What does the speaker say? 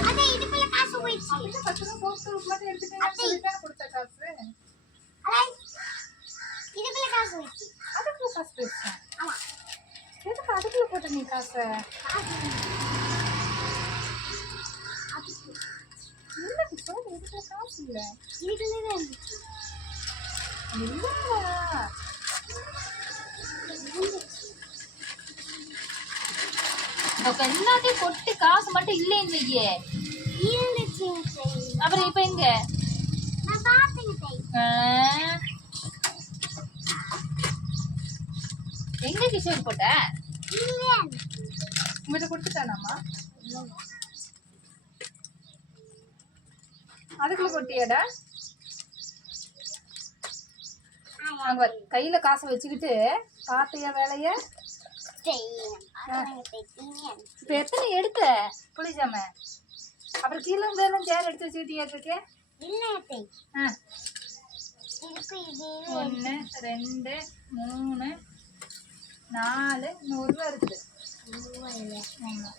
Ada itu pelakas uji. Apa itu pasukan bos terus mati entitas yang sulit untuk terkasih? அதுக்குள்ள காசு போயிடுச்சா ஆமா எதுக்கு அதுக்குள்ள போட்ட நீ காசை இல்ல கிஷோ இதுக்குள்ள காசு இல்ல இதுக்குள்ள தான் இருந்துச்சு இல்ல அப்ப எல்லாத்தையும் கொட்டி காசு மட்டும் இல்லைன்னு வையே. அப்புறம் இப்ப எங்க? நான் பார்த்தேங்க எங்க கிஷோர் போட்ட? உங்கள்கிட்ட கொடுத்துட்டானாமா அதுக்குள்ள போட்டியாடா? பாரு, கையில காசை வச்சுக்கிட்டு பாத்தியா வேலைய? இப்ப எத்தனை எடுத்த? புளிஜாம அப்புறம் கீழே இருந்து எல்லாம் சேர் எடுத்து வச்சுக்கிட்டியா இருக்கு ஒன்று ரெண்டு மூணு நாலு நூறுரூவா இருக்குது.